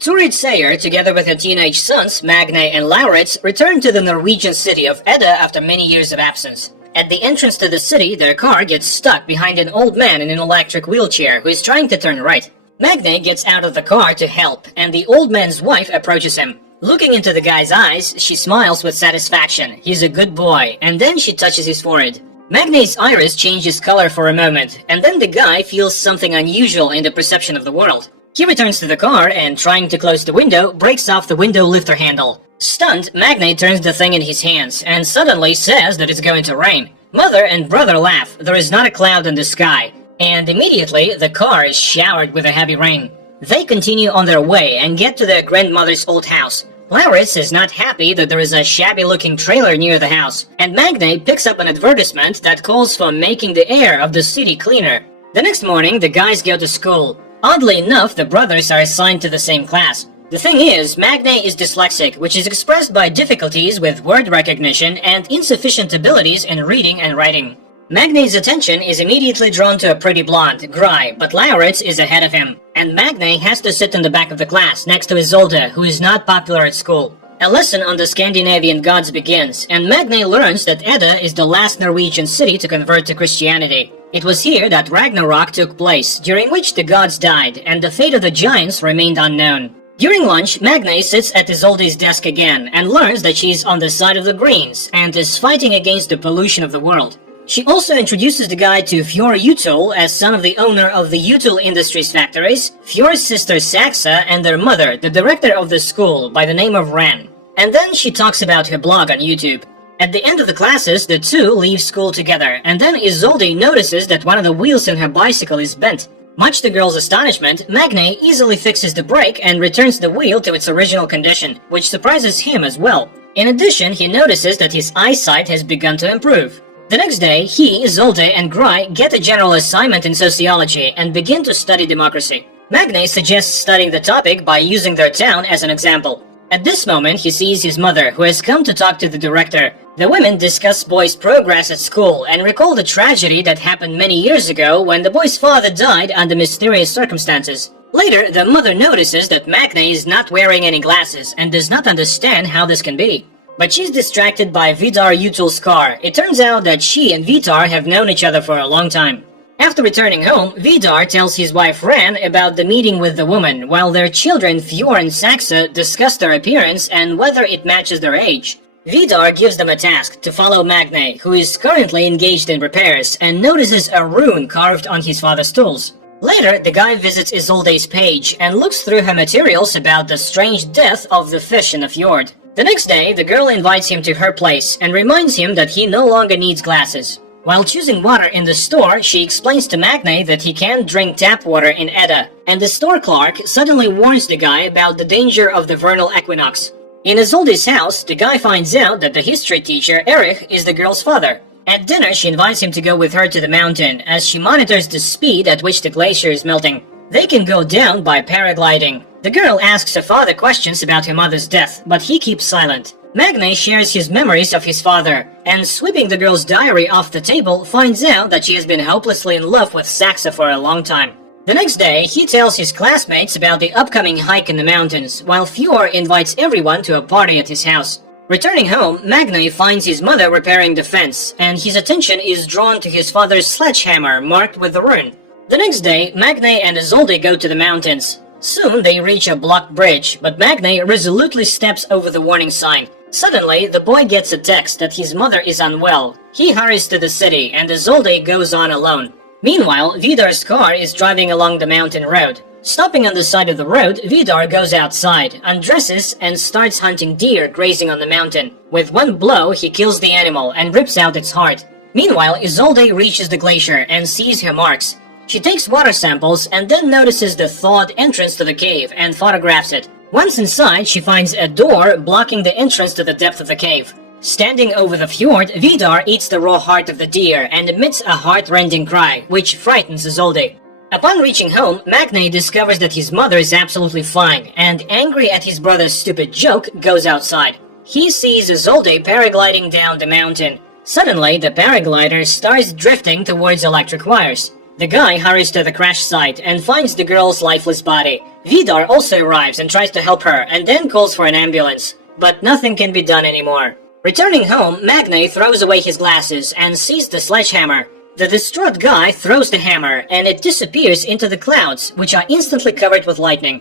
Turid Sayer, together with her teenage sons, Magne and Lauritz, returned to the Norwegian city of Edda after many years of absence. At the entrance to the city, their car gets stuck behind an old man in an electric wheelchair who is trying to turn right. Magne gets out of the car to help, and the old man's wife approaches him. Looking into the guy's eyes, she smiles with satisfaction. He's a good boy, and then she touches his forehead. Magne's iris changes color for a moment, and then the guy feels something unusual in the perception of the world. He returns to the car and, trying to close the window, breaks off the window lifter handle. Stunned, Magne turns the thing in his hands and suddenly says that it's going to rain. Mother and brother laugh. There is not a cloud in the sky, and immediately the car is showered with a heavy rain. They continue on their way and get to their grandmother's old house. Lauritz is not happy that there is a shabby-looking trailer near the house, and Magne picks up an advertisement that calls for making the air of the city cleaner. The next morning, the guys go to school. Oddly enough, the brothers are assigned to the same class. The thing is, Magne is dyslexic, which is expressed by difficulties with word recognition and insufficient abilities in reading and writing. Magne's attention is immediately drawn to a pretty blonde, Gry, but Lauritz is ahead of him, and Magne has to sit in the back of the class next to Isolde, who is not popular at school. A lesson on the Scandinavian gods begins, and Magne learns that Edda is the last Norwegian city to convert to Christianity. It was here that Ragnarok took place, during which the gods died, and the fate of the giants remained unknown. During lunch, Magne sits at Isolde's desk again, and learns that she is on the side of the Greens, and is fighting against the pollution of the world. She also introduces the guy to Fjord Utul as son of the owner of the Utul Industries factories, Fjord's sister Saxa, and their mother, the director of the school, by the name of Ran. And then she talks about her blog on YouTube. At the end of the classes, the two leave school together, and then Isolde notices that one of the wheels in her bicycle is bent. Much to the girl's astonishment, Magne easily fixes the brake and returns the wheel to its original condition, which surprises him as well. In addition, he notices that his eyesight has begun to improve. The next day, he, Isolde, and Gry get a general assignment in sociology and begin to study democracy. Magne suggests studying the topic by using their town as an example. At this moment, he sees his mother, who has come to talk to the director. The women discuss boy's progress at school and recall the tragedy that happened many years ago when the boy's father died under mysterious circumstances. Later, the mother notices that Magne is not wearing any glasses and does not understand how this can be. But she's distracted by Vidar Utul's car. It turns out that she and Vidar have known each other for a long time. After returning home, Vidar tells his wife Ran about the meeting with the woman, while their children Fjord and Saxa discuss their appearance and whether it matches their age. Vidar gives them a task to follow Magne, who is currently engaged in repairs, and notices a rune carved on his father's tools. Later, the guy visits Isolde's page and looks through her materials about the strange death of the fish in the fjord. The next day, the girl invites him to her place and reminds him that he no longer needs glasses. While choosing water in the store, she explains to Magne that he can't drink tap water in Edda, and the store clerk suddenly warns the guy about the danger of the vernal equinox. In Isolde's house, the guy finds out that the history teacher, Erich, is the girl's father. At dinner, she invites him to go with her to the mountain, as she monitors the speed at which the glacier is melting. They can go down by paragliding. The girl asks her father questions about her mother's death, but he keeps silent. Magne shares his memories of his father, and sweeping the girl's diary off the table, finds out that she has been hopelessly in love with Saxa for a long time. The next day, he tells his classmates about the upcoming hike in the mountains, while Fjord invites everyone to a party at his house. Returning home, Magne finds his mother repairing the fence, and his attention is drawn to his father's sledgehammer marked with the rune. The next day, Magne and Isolde go to the mountains. Soon they reach a blocked bridge, but Magne resolutely steps over the warning sign. Suddenly, the boy gets a text that his mother is unwell. He hurries to the city, and Isolde goes on alone. Meanwhile, Vidar's car is driving along the mountain road. Stopping on the side of the road, Vidar goes outside, undresses, and starts hunting deer grazing on the mountain. With one blow, he kills the animal and rips out its heart. Meanwhile, Isolde reaches the glacier and sees her marks. She takes water samples and then notices the thawed entrance to the cave and photographs it. Once inside, she finds a door blocking the entrance to the depth of the cave. Standing over the fjord, Vidar eats the raw heart of the deer and emits a heart-rending cry, which frightens Isolde. Upon reaching home, Magne discovers that his mother is absolutely fine, and angry at his brother's stupid joke, goes outside. He sees Isolde paragliding down the mountain. Suddenly, the paraglider starts drifting towards electric wires. The guy hurries to the crash site and finds the girl's lifeless body. Vidar also arrives and tries to help her and then calls for an ambulance. But nothing can be done anymore. Returning home, Magnay throws away his glasses and sees the sledgehammer. The distraught guy throws the hammer and it disappears into the clouds, which are instantly covered with lightning.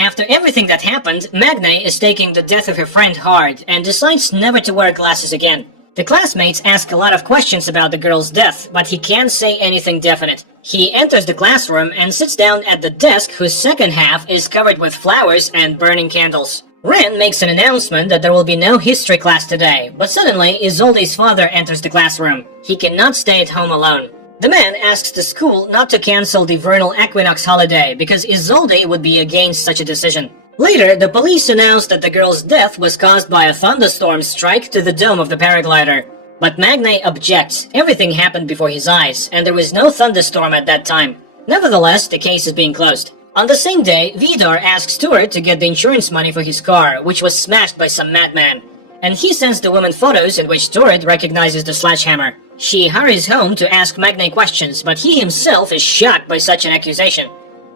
After everything that happened, Magnay is taking the death of her friend hard and decides never to wear glasses again. The classmates ask a lot of questions about the girl's death, but he can't say anything definite. He enters the classroom and sits down at the desk whose second half is covered with flowers and burning candles. Ren makes an announcement that there will be no history class today, but suddenly Isolde's father enters the classroom. He cannot stay at home alone. The man asks the school not to cancel the vernal equinox holiday because Isolde would be against such a decision. Later, the police announced that the girl's death was caused by a thunderstorm strike to the dome of the paraglider. But Magnay objects. Everything happened before his eyes, and there was no thunderstorm at that time. Nevertheless, the case is being closed. On the same day, Vidar asks Stuart to get the insurance money for his car, which was smashed by some madman. And he sends the woman photos in which Stuart recognizes the sledgehammer. She hurries home to ask Magnay questions, but he himself is shocked by such an accusation.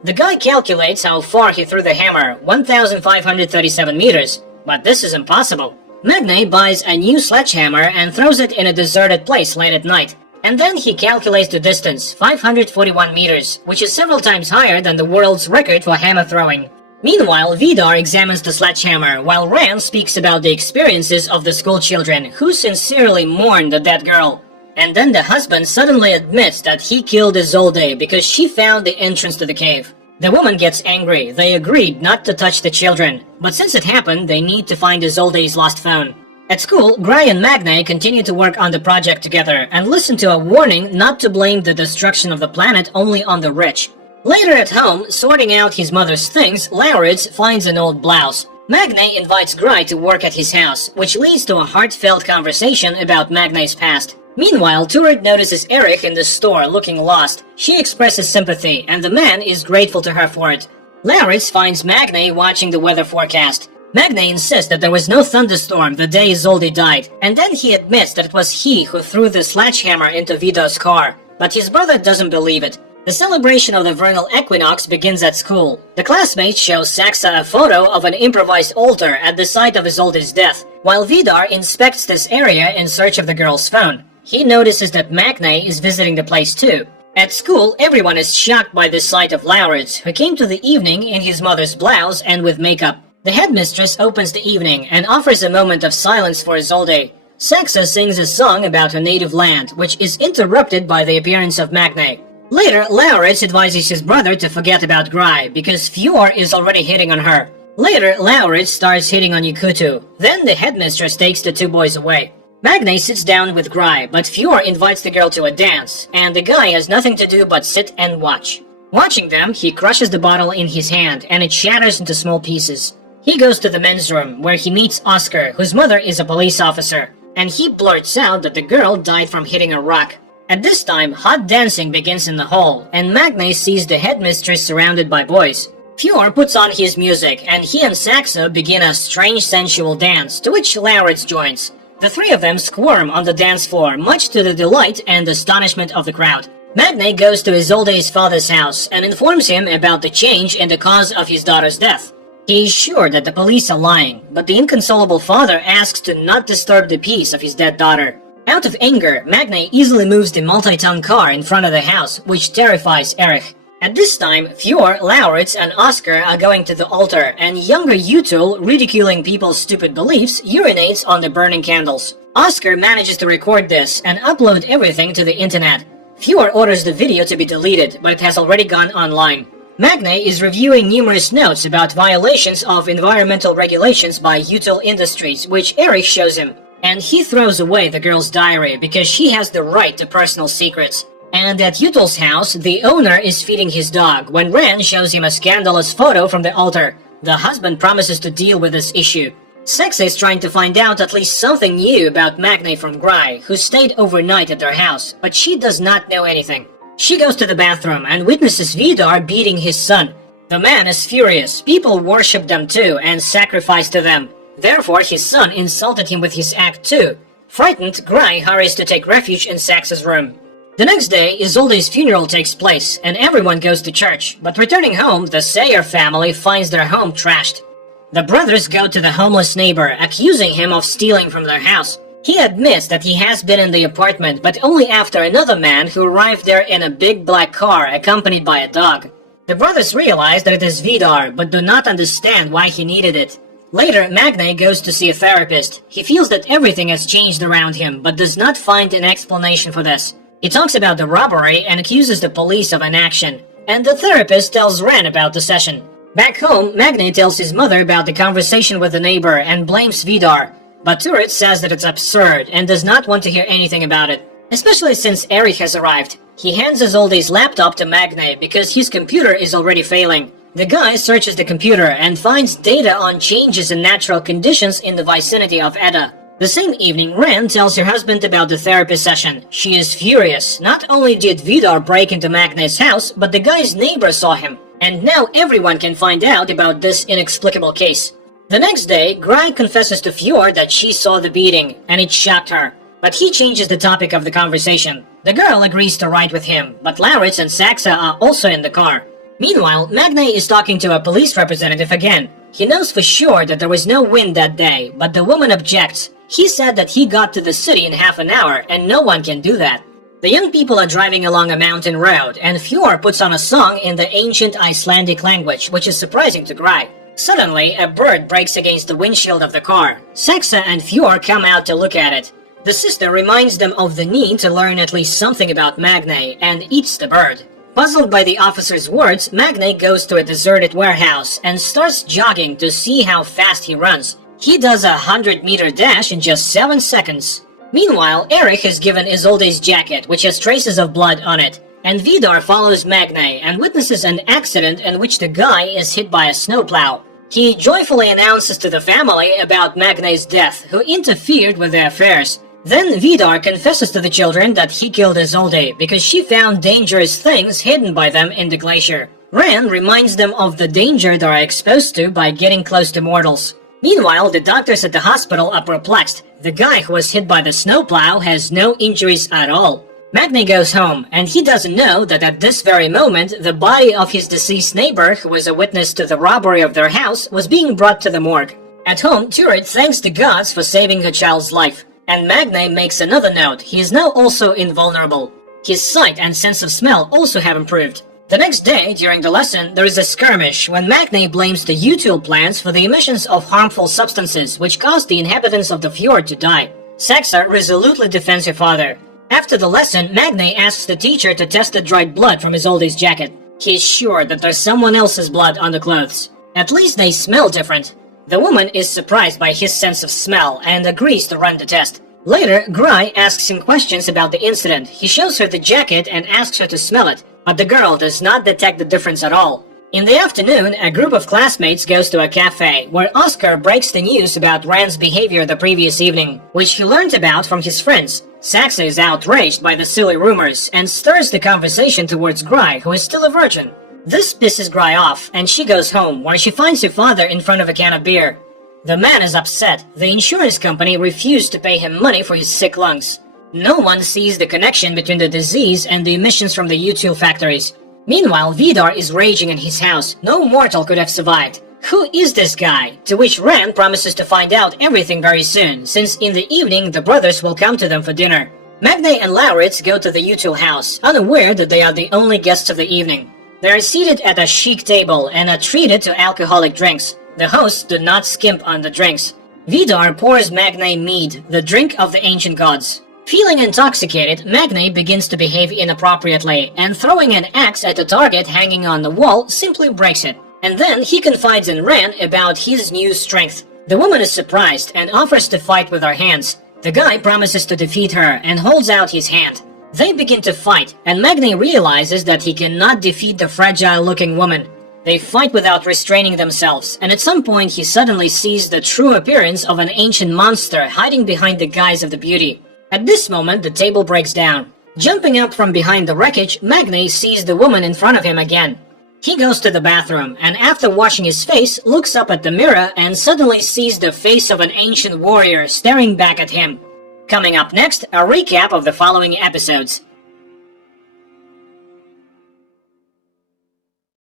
The guy calculates how far he threw the hammer, 1,537 meters, but this is impossible. Magnay buys a new sledgehammer and throws it in a deserted place late at night. And then he calculates the distance, 541 meters, which is several times higher than the world's record for hammer throwing. Meanwhile, Vidar examines the sledgehammer, while Rand speaks about the experiences of the school children, who sincerely mourn the dead girl. And then the husband suddenly admits that he killed Isolde because she found the entrance to the cave. The woman gets angry. They agreed not to touch the children, but since it happened, they need to find Isolde's lost phone. At school, Gray and Magnay continue to work on the project together and listen to a warning not to blame the destruction of the planet only on the rich. Later at home, sorting out his mother's things, Lauritz finds an old blouse. Magnay invites Gray to work at his house, which leads to a heartfelt conversation about Magnay's past. Meanwhile, Turid notices Erich in the store looking lost. She expresses sympathy, and the man is grateful to her for it. Lauritz finds Magnay watching the weather forecast. Magnay insists that there was no thunderstorm the day Isolde died, and then he admits that it was he who threw the sledgehammer into Vida's car. But his brother doesn't believe it. The celebration of the vernal equinox begins at school. The classmates show Saxa a photo of an improvised altar at the site of Isolde's death, while Vidar inspects this area in search of the girl's phone. He notices that Magnay is visiting the place too. At school, everyone is shocked by the sight of Lauritz, who came to the evening in his mother's blouse and with makeup. The headmistress opens the evening and offers a moment of silence for Isolde. Saxa sings a song about her native land, which is interrupted by the appearance of Magnay. Later, Lauritz advises his brother to forget about Gray, because Fjord is already hitting on her. Later, Lauritz starts hitting on Yukutu. Then the headmistress takes the two boys away. Magnay sits down with Gray, but Fjord invites the girl to a dance, and the guy has nothing to do but sit and watch. Watching them, he crushes the bottle in his hand, and it shatters into small pieces. He goes to the men's room, where he meets Oscar, whose mother is a police officer, and he blurts out that the girl died from hitting a rock. At this time, hot dancing begins in the hall, and Magnay sees the headmistress surrounded by boys. Fjord puts on his music, and he and Saxa begin a strange sensual dance, to which Lauritz joins. The three of them squirm on the dance floor, much to the delight and astonishment of the crowd. Magnay goes to Isolde's father's house and informs him about the change in the cause of his daughter's death. He is sure that the police are lying, but the inconsolable father asks to not disturb the peace of his dead daughter. Out of anger, Magnay easily moves the multi-ton car in front of the house, which terrifies Erich. At this time, Fjord, Lauritz, and Oscar are going to the altar, and younger Utul, ridiculing people's stupid beliefs, urinates on the burning candles. Oscar manages to record this and upload everything to the internet. Fjord orders the video to be deleted, but it has already gone online. Magnay is reviewing numerous notes about violations of environmental regulations by Util Industries, which Erich shows him. And he throws away the girl's diary because she has the right to personal secrets. And at Util's house, the owner is feeding his dog when Ren shows him a scandalous photo from the altar. The husband promises to deal with this issue. Sexa is trying to find out at least something new about Magnay from Gray, who stayed overnight at their house, but she does not know anything. She goes to the bathroom and witnesses Vidar beating his son. The man is furious. People worship them too and sacrifice to them. Therefore, his son insulted him with his act too. Frightened, Gray hurries to take refuge in Saxa's room. The next day, Isolde's funeral takes place, and everyone goes to church, but returning home, the Sayer family finds their home trashed. The brothers go to the homeless neighbor, accusing him of stealing from their house. He admits that he has been in the apartment, but only after another man who arrived there in a big black car accompanied by a dog. The brothers realize that it is Vidar, but do not understand why he needed it. Later, Magne goes to see a therapist. He feels that everything has changed around him, but does not find an explanation for this. He talks about the robbery and accuses the police of inaction, and the therapist tells Ren about the session. Back home, Magne tells his mother about the conversation with the neighbor and blames Vidar, but Turit says that it's absurd and does not want to hear anything about it, especially since Erich has arrived. He hands Isolde's laptop to Magne because his computer is already failing. The guy searches the computer and finds data on changes in natural conditions in the vicinity of Edda. The same evening, Ren tells her husband about the therapy session. She is furious. Not only did Vidar break into Magne's house, but the guy's neighbor saw him. And now everyone can find out about this inexplicable case. The next day, Gry confesses to Fjord that she saw the beating, and it shocked her. But he changes the topic of the conversation. The girl agrees to ride with him, but Lauritz and Saxa are also in the car. Meanwhile, Magne is talking to a police representative again. He knows for sure that there was no wind that day, but the woman objects. He said that he got to the city in half an hour, and no one can do that. The young people are driving along a mountain road, and Fjord puts on a song in the ancient Icelandic language, which is surprising to Gry. Suddenly, a bird breaks against the windshield of the car. Saxa and Fjord come out to look at it. The sister reminds them of the need to learn at least something about Magne and eats the bird. Puzzled by the officer's words, Magne goes to a deserted warehouse and starts jogging to see how fast he runs. He does a 100-meter dash in just 7 seconds. Meanwhile, Erich has given Isolde's jacket, which has traces of blood on it, and Vidar follows Magne and witnesses an accident in which the guy is hit by a snowplow. He joyfully announces to the family about Magne's death, who interfered with their affairs. Then Vidar confesses to the children that he killed Isolde because she found dangerous things hidden by them in the glacier. Ren reminds them of the danger they are exposed to by getting close to mortals. Meanwhile, the doctors at the hospital are perplexed. The guy who was hit by the snowplow has no injuries at all. Magne goes home, and he doesn't know that at this very moment, the body of his deceased neighbor, who was a witness to the robbery of their house, was being brought to the morgue. At home, Turit thanks the gods for saving her child's life. And Magne makes another note. He is now also invulnerable. His sight and sense of smell also have improved. The next day, during the lesson, there is a skirmish when Magne blames the Util plants for the emissions of harmful substances which caused the inhabitants of the fjord to die. Saxa resolutely defends her father. After the lesson, Magne asks the teacher to test the dried blood from Isolde's jacket. He is sure that there's someone else's blood on the clothes. At least they smell different. The woman is surprised by his sense of smell and agrees to run the test. Later, Gry asks him questions about the incident. He shows her the jacket and asks her to smell it, but the girl does not detect the difference at all. In the afternoon, a group of classmates goes to a cafe, where Oscar breaks the news about Rand's behavior the previous evening, which he learned about from his friends. Saxa is outraged by the silly rumors and stirs the conversation towards Gry, who is still a virgin. This pisses Gry off, and she goes home, where she finds her father in front of a can of beer. The man is upset. The insurance company refused to pay him money for his sick lungs. No one sees the connection between the disease and the emissions from the Util factories. Meanwhile, Vidar is raging in his house. No mortal could have survived. Who is this guy? To which Rand promises to find out everything very soon, since in the evening the brothers will come to them for dinner. Magne and Lauritz go to the Util house, unaware that they are the only guests of the evening. They are seated at a chic table and are treated to alcoholic drinks. The hosts do not skimp on the drinks. Vidar pours Magne mead, the drink of the ancient gods. Feeling intoxicated, Magne begins to behave inappropriately, and throwing an axe at a target hanging on the wall simply breaks it. And then he confides in Ren about his new strength. The woman is surprised and offers to fight with her hands. The guy promises to defeat her and holds out his hand. They begin to fight, and Magne realizes that he cannot defeat the fragile-looking woman. They fight without restraining themselves, and at some point he suddenly sees the true appearance of an ancient monster hiding behind the guise of the beauty. At this moment, the table breaks down. Jumping up from behind the wreckage, Magne sees the woman in front of him again. He goes to the bathroom, and after washing his face, looks up at the mirror and suddenly sees the face of an ancient warrior staring back at him. Coming up next, a recap of the following episodes.